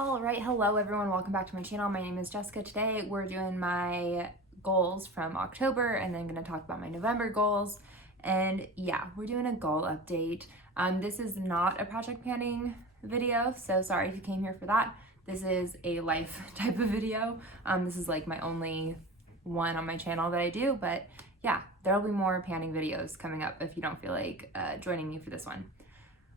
Alright, hello everyone, welcome back to my channel. My name is Jessica. Today we're doing my goals from October and then going to talk about my November goals. And yeah, we're doing a goal update. This is not a project planning video, so sorry if you came here for that. This is a life type of video. This is like my only one on my channel that I do, but yeah, there'll be more panning videos coming up if you don't feel like joining me for this one.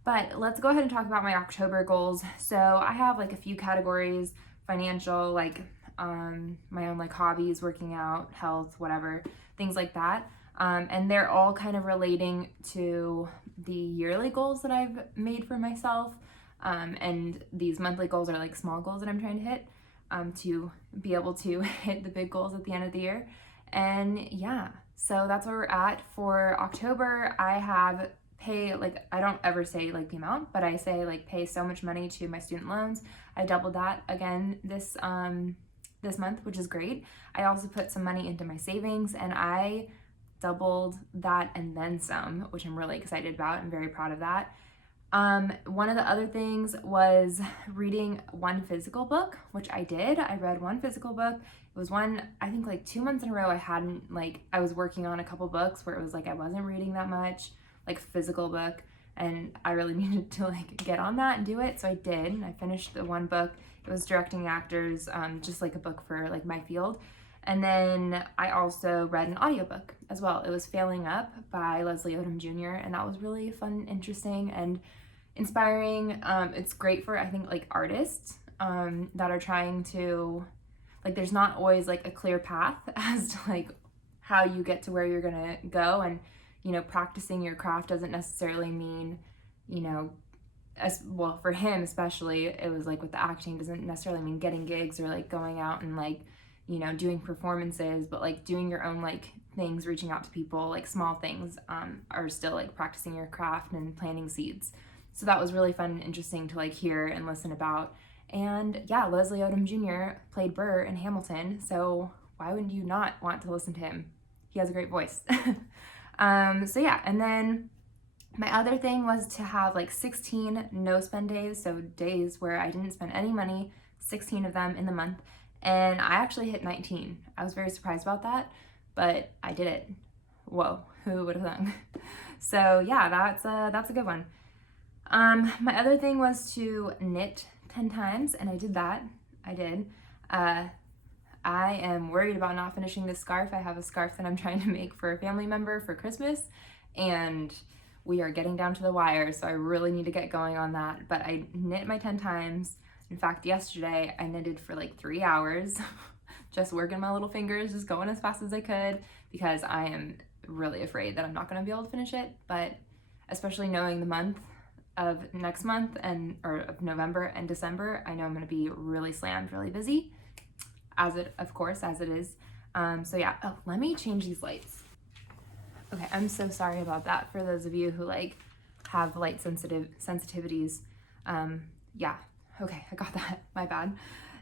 But let's go ahead and talk about my October goals. So I have like a few categories: financial, like my own like hobbies, working out, health, whatever, things like that. And they're all kind of relating to the yearly goals that I've made for myself. And these monthly goals are like small goals that I'm trying to hit to be able to hit the big goals at the end of the year. And yeah, so that's where we're at. For October, I have I don't ever say like the amount, but I say like pay so much money to my student loans. I doubled that again this month, which is great. I also put some money into my savings and I doubled that and then some, which I'm really excited about. I'm very proud of that. One of the other things was reading one physical book, which I did. I read one physical book. It was one, I think like 2 months in a row I was working on a couple books where it was like I wasn't reading that much, like physical book, and I really needed to like get on that and do it, so I did. I finished the one book. It was Directing Actors, just like a book for like my field. And then I also read an audiobook as well. It was Failing Up by Leslie Odom Jr., and that was really fun, interesting, and inspiring. It's great for, I think, like artists that are trying to, like, there's not always like a clear path as to like how you get to where you're gonna go, and practicing your craft doesn't necessarily mean, as well for him especially, it was like with the acting doesn't necessarily mean getting gigs or like going out and like, doing performances, but like doing your own like things, reaching out to people, like small things are still like practicing your craft and planting seeds. So that was really fun and interesting to like hear and listen about. And yeah, Leslie Odom Jr. played Burr in Hamilton, so why wouldn't you not want to listen to him? He has a great voice. So yeah, and then my other thing was to have like 16 no spend days, so days where I didn't spend any money, 16 of them in the month, and I actually hit 19. I was very surprised about that, but I did it. Whoa, who would have thunk? So yeah, that's a good one. My other thing was to knit 10 times, and I did that. I did. I am worried about not finishing this scarf. I have a scarf that I'm trying to make for a family member for Christmas, and we are getting down to the wire, so I really need to get going on that. But I knit my 10 times. In fact, yesterday I knitted for like 3 hours, just working my little fingers, just going as fast as I could, because I am really afraid that I'm not going to be able to finish it. But especially knowing the month of next month or of November and December, I know I'm going to be really slammed, really busy. As it is. So yeah, oh, let me change these lights. Okay, I'm so sorry about that for those of you who like have light sensitivities. Yeah, okay, I got that, my bad.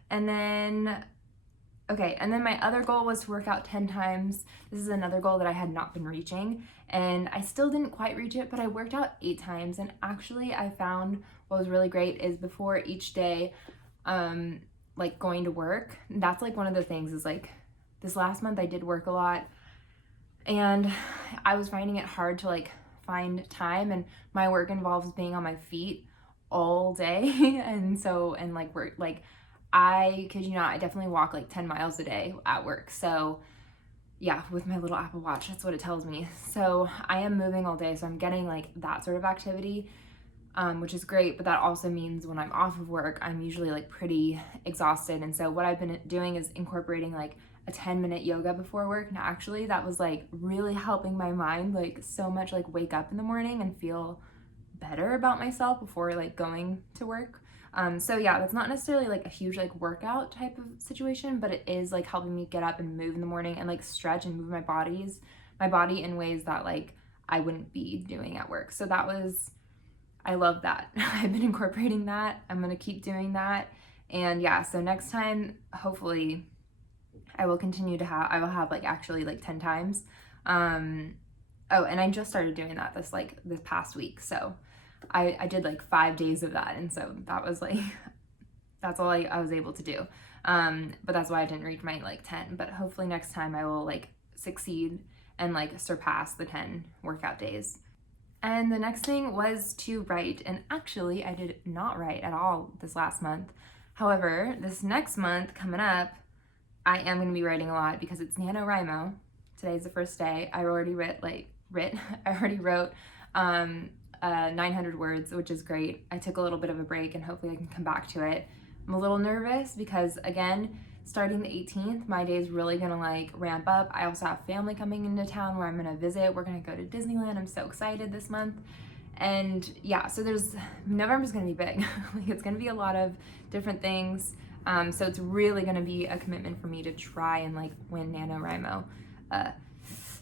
And then my other goal was to work out 10 times. This is another goal that I had not been reaching, and I still didn't quite reach it, but I worked out 8 times. And actually I found what was really great is before each day, like going to work, that's like one of the things is like this last month I did work a lot and I was finding it hard to like find time, and my work involves being on my feet all day and like work, like I kid you not, I definitely walk like 10 miles a day at work. So yeah, with my little Apple Watch, that's what it tells me. So I am moving all day, so I'm getting like that sort of activity, which is great, but that also means when I'm off of work, I'm usually like pretty exhausted. And so what I've been doing is incorporating like a 10-minute yoga before work. And actually that was like really helping my mind like so much, like wake up in the morning and feel better about myself before like going to work. So yeah, that's not necessarily like a huge like workout type of situation, but it is like helping me get up and move in the morning and like stretch and move my body in ways that like I wouldn't be doing at work. So I love that. I've been incorporating that. I'm gonna keep doing that. And yeah, so next time, hopefully I will have like actually like 10 times. Oh, and I just started doing that this past week. So I did like 5 days of that. And so that was like that's all I was able to do. But that's why I didn't reach my like 10. But hopefully next time I will like succeed and like surpass the 10 workout days. And the next thing was to write. And actually, I did not write at all this last month. However, this next month coming up, I am going to be writing a lot because it's NaNoWriMo. Today's the first day. I already wrote 900 words, which is great. I took a little bit of a break and hopefully I can come back to it. I'm a little nervous because, again, starting the 18th, my day is really gonna like ramp up. I also have family coming into town where I'm gonna visit. We're gonna go to Disneyland. I'm so excited this month. And yeah, so November's gonna be big. Like, it's gonna be a lot of different things. So it's really gonna be a commitment for me to try and like win NaNoWriMo.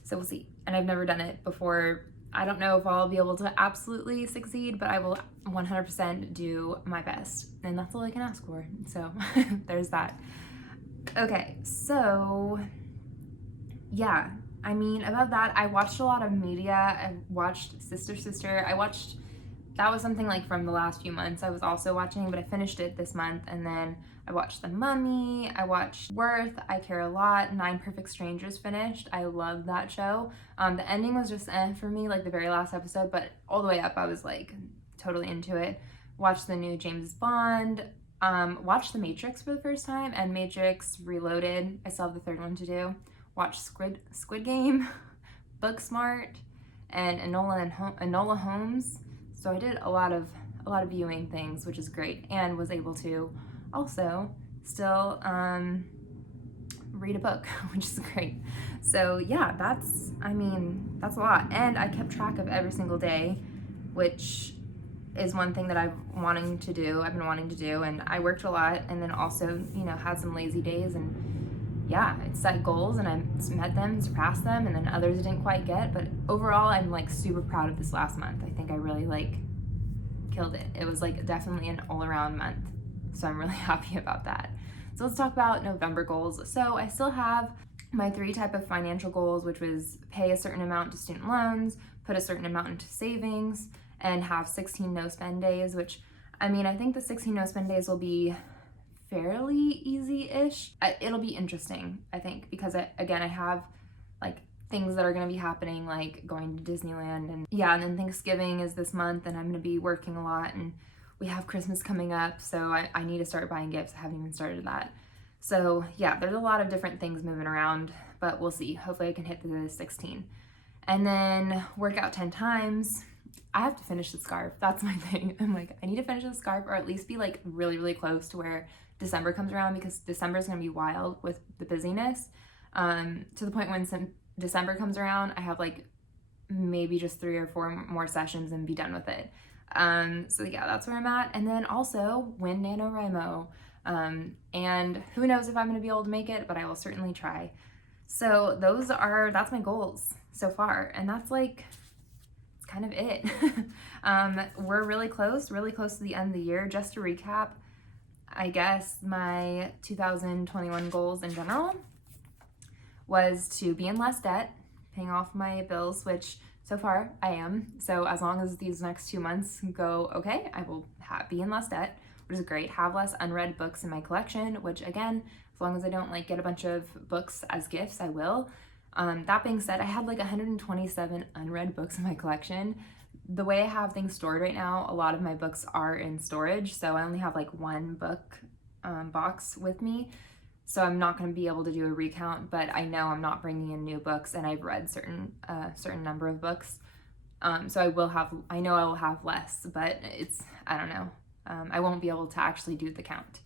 So we'll see. And I've never done it before. I don't know if I'll be able to absolutely succeed, but I will 100% do my best. And that's all I can ask for. So there's that. Okay, so yeah, I mean, above that, I watched a lot of media. I watched Sister. That was something like from the last few months I was also watching, but I finished it this month. And then I watched The Mummy, I watched Worth, I Care a Lot, 9 Perfect Strangers finished. I loved that show. The ending was just for me, like the very last episode, but all the way up I was like totally into it. Watched the new James Bond, watched The Matrix for the first time, and Matrix Reloaded. I still have the third one to do. Watched Squid Game, Booksmart, and Enola Holmes. So I did a lot of viewing things, which is great, and was able to also still read a book, which is great. So yeah, that's a lot. And I kept track of every single day, which is one thing that I've been wanting to do, and I worked a lot, and then also, you know, had some lazy days, and yeah, I set goals and I met them, surpassed them, and then others I didn't quite get. But overall, I'm like super proud of this last month. I think I really like killed it. It was like definitely an all-around month. So I'm really happy about that. So let's talk about November goals. So I still have my 3 type of financial goals, which was pay a certain amount to student loans, put a certain amount into savings, and have 16 no-spend days, which, I mean, I think the 16 no-spend days will be fairly easy-ish. It'll be interesting, I think, because I have like things that are going to be happening, like going to Disneyland, and yeah, and then Thanksgiving is this month, and I'm going to be working a lot, and we have Christmas coming up, so I need to start buying gifts. I haven't even started that. So yeah, there's a lot of different things moving around, but we'll see. Hopefully I can hit the 16. And then work out 10 times. I have to finish the scarf. That's my thing. I'm like, I need to finish the scarf, or at least be like really, really close to where December comes around, because December is going to be wild with the busyness. To the point when December comes around, I have like maybe just 3 or 4 more sessions and be done with it. So yeah, that's where I'm at. And then also win NaNoWriMo. And who knows if I'm going to be able to make it, but I will certainly try. So that's my goals so far. And that's like, it's kind of it. We're really close to the end of the year. Just to recap, I guess my 2021 goals in general was to be in less debt, paying off my bills, which so far I am. So as long as these next 2 months go okay, I will be in less debt, which is great. Have less unread books in my collection, which again, as long as I don't like get a bunch of books as gifts, I will. That being said, I had like 127 unread books in my collection. The way I have things stored right now, a lot of my books are in storage, so I only have like 1 book box with me. So I'm not going to be able to do a recount, but I know I'm not bringing in new books, and I've read certain number of books. So I know I will have less, but I don't know. I won't be able to actually do the count.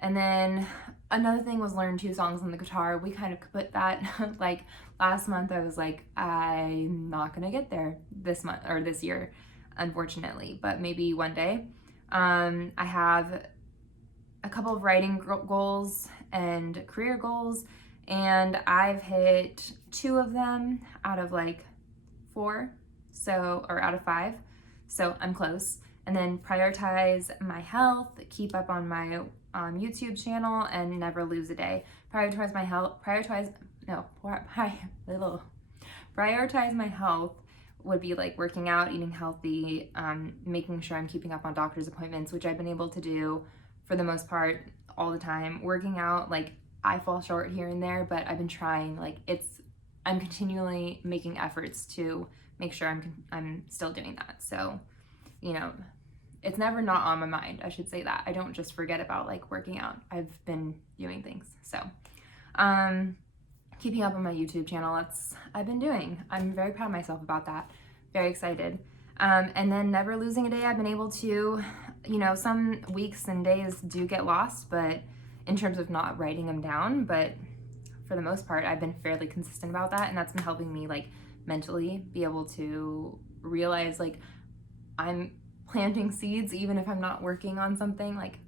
And then another thing was learn 2 songs on the guitar. We kind of put that like last month. I was like, I'm not going to get there this month or this year, unfortunately, but maybe one day. I have a couple of writing goals and career goals, and I've hit 2 of them out of like 4, or out of 5, so I'm close. And then prioritize my health, keep up on my YouTube channel, and never lose a day. Prioritize my health would be like working out, eating healthy, making sure I'm keeping up on doctor's appointments, which I've been able to do for the most part all the time. Working out, like I fall short here and there, but I've been trying, like I'm continually making efforts to make sure I'm still doing that. So, you know, it's never not on my mind. I should say that. I don't just forget about like working out. I've been doing things. So, keeping up on my YouTube channel, I've been doing. I'm very proud of myself about that. Very excited. And then never losing a day. I've been able to, you know, some weeks and days do get lost, but in terms of not writing them down, but for the most part, I've been fairly consistent about that. And that's been helping me like mentally be able to realize like I'm planting seeds, even if I'm not working on something, like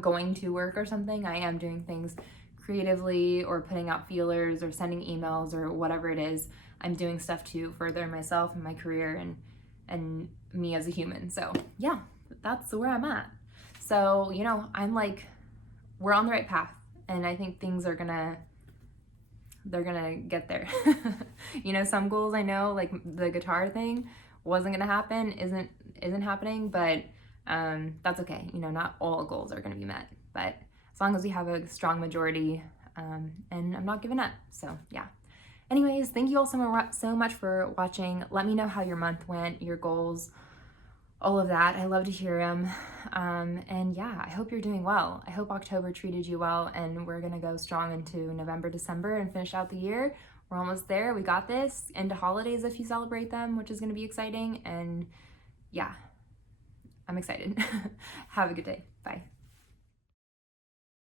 going to work or something. I am doing things creatively or putting out feelers or sending emails or whatever it is. I'm doing stuff to further myself and my career and me as a human. So yeah, that's where I'm at. So, you know, I'm like, we're on the right path, and I think things are they're gonna get there. You know, some goals I know, like the guitar thing wasn't gonna happen, isn't happening, but that's okay. You know, not all goals are gonna be met, but as long as we have a strong majority, and I'm not giving up. So yeah. Anyways, thank you all so much for watching. Let me know how your month went, your goals, all of that. I love to hear them. And yeah, I hope you're doing well. I hope October treated you well, and we're gonna go strong into November, December, and finish out the year. We're almost there. We got this. Into holidays if you celebrate them, which is gonna be exciting. And yeah, I'm excited. Have a good day. Bye.